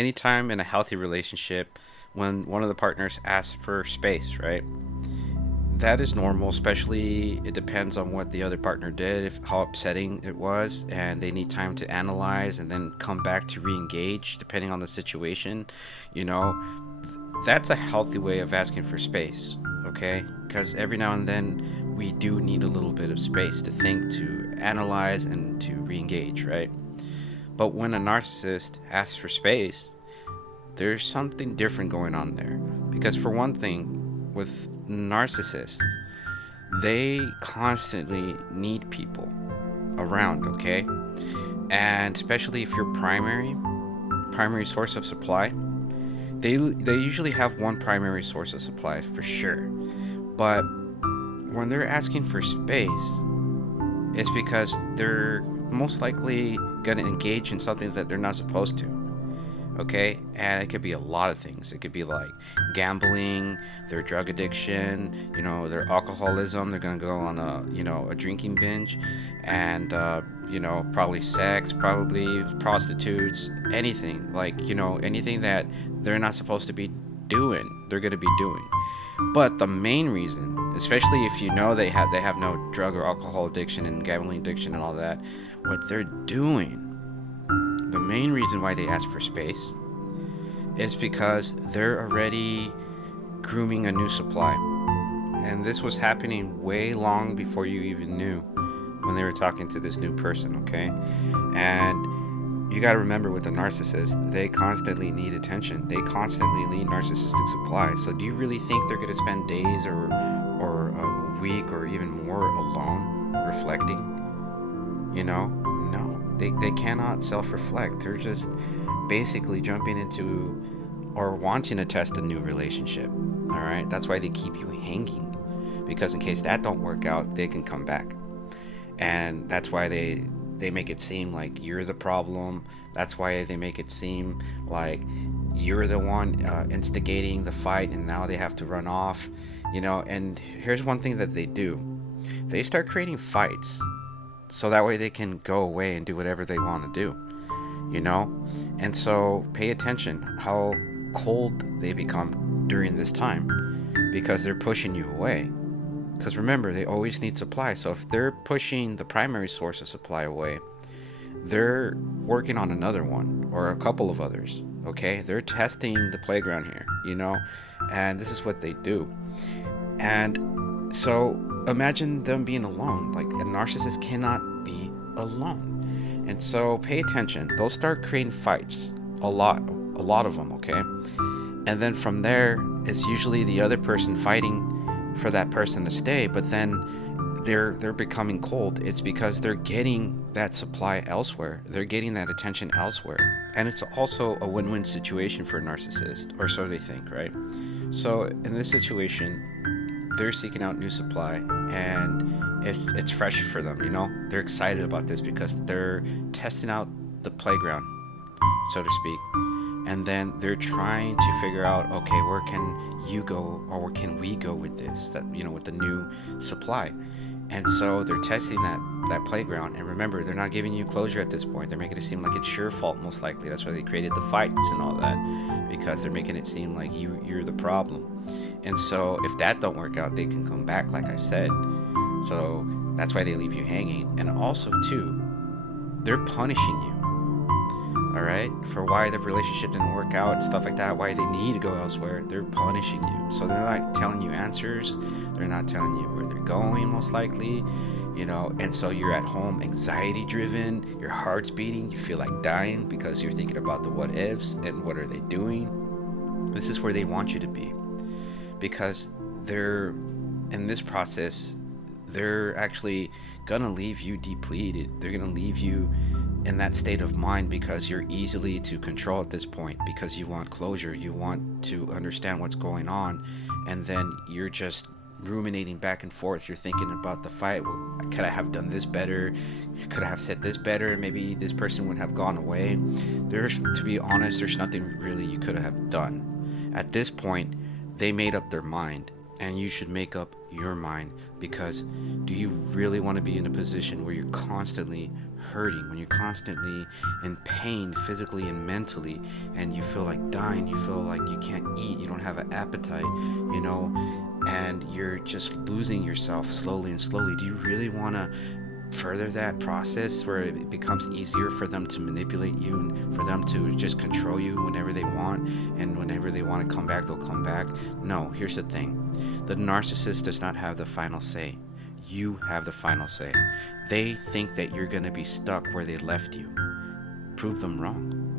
anytime in a healthy relationship, when one of the partners asks for space, right? That is normal, especially it depends on what the other partner did, if how upsetting it was, and they need time to analyze and then come back to re-engage depending on the situation. You know, that's a healthy way of asking for space, okay? Because every now and then we do need a little bit of space to think, to analyze, and to re-engage, right? But when a narcissist asks for space, there's something different going on there. Because for one thing, with narcissists, they constantly need people around, okay? And especially if you're primary source of supply, they usually have one primary source of supply for sure. But when they're asking for space, it's because they're most likely going to engage in something that they're not supposed to, okay? And it could be a lot of things. It could be like gambling, their drug addiction, their alcoholism. They're gonna go on a drinking binge, and probably sex, probably prostitutes, anything like anything that they're not supposed to be doing. They're gonna be doing. But the main reason, especially if they have no drug or alcohol addiction and gambling addiction and all that, what they're doing, the main reason why they ask for space is because they're already grooming a new supply. And this was happening way long before you even knew, when they were talking to this new person, okay? And you got to remember, with a narcissist, they constantly need attention. They constantly need narcissistic supply. So do you really think they're going to spend days or a week or even more alone reflecting? No. They cannot self-reflect. They're just basically jumping into or wanting to test a new relationship. All right? That's why they keep you hanging, because in case that don't work out, they can come back. And that's why they make it seem like you're the problem. That's why they make it seem like you're the one instigating the fight, and now they have to run off. And here's one thing that they do: they start creating fights, so that way they can go away and do whatever they want to do. And so pay attention how cold they become during this time, because they're pushing you away. Because remember, they always need supply. So if they're pushing the primary source of supply away, they're working on another one or a couple of others. Okay? They're testing the playground here, and this is what they do. And so imagine them being alone. Like, a narcissist cannot be alone. And so pay attention. They'll start creating fights. A lot of them, okay? And then from there, it's usually the other person fighting for that person to stay, but then they're becoming cold. It's because they're getting that supply elsewhere. They're getting that attention elsewhere. And it's also a win-win situation for a narcissist, or so they think, right? So in this situation, they're seeking out new supply, and it's fresh for them, They're excited about this because they're testing out the playground, so to speak. And then they're trying to figure out, okay, where can you go, or where can we go with this, with the new supply. And so they're testing that playground. And remember, they're not giving you closure at this point. They're making it seem like it's your fault, most likely. That's why they created the fights and all that, because they're making it seem like you're the problem. And so if that don't work out, they can come back, like I said. So that's why they leave you hanging. And also too, they're punishing you, all right, for why the relationship didn't work out and stuff like that, why they need to go elsewhere. They're punishing you. So they're not telling you answers. They're not telling you where they're going, most likely. And so you're at home anxiety driven, your heart's beating, you feel like dying because you're thinking about the what ifs and what are they doing. This is where they want you to be, because they're in this process, they're actually gonna leave you depleted. They're gonna leave you in that state of mind, because you're easily to control at this point, because you want closure, you want to understand what's going on, and then you're just ruminating back and forth. You're thinking about the fight. Could I have done this better? Could I have said this better? Maybe this person would have gone away. To be honest, there's nothing really you could have done. At this point, they made up their mind, and you should make up your mind. Because do you really want to be in a position where you're constantly hurting, when you're constantly in pain physically and mentally, and you feel like dying, you feel like you can't eat, you don't have an appetite, and you're just losing yourself slowly and slowly? Do you really want to further that process where it becomes easier for them to manipulate you and for them to just control you whenever they want, and whenever they want to come back, they'll come back? No, here's the thing. The narcissist does not have the final say. You have the final say. They think that you're going to be stuck where they left you. Prove them wrong.